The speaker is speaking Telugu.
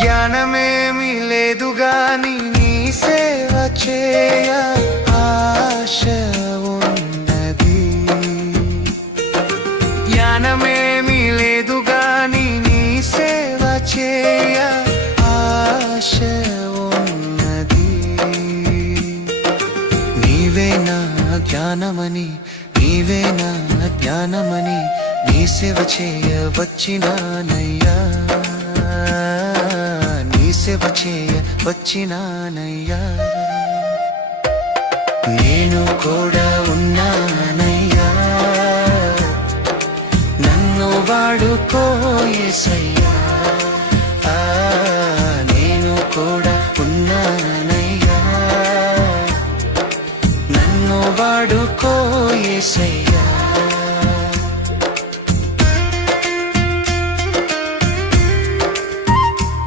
జ్ఞానమేమి లేదు గాని నీ సేవ చేయ ఆశ ఉన్నది. జ్ఞానమేమి లేదు గాని నీ సేవ చేయ ఆశ ఉన్నది. నీవే నా జ్ఞానమని, నీవే నా జ్ఞానమని నీ సేవ చేయ వచ్చినానయ్యా, నీ సేవ చేయ వచ్చినానయ్యా. నేను కూడా ఉన్నానయ్యా, నన్ను వాడుకో యేసయ్యా.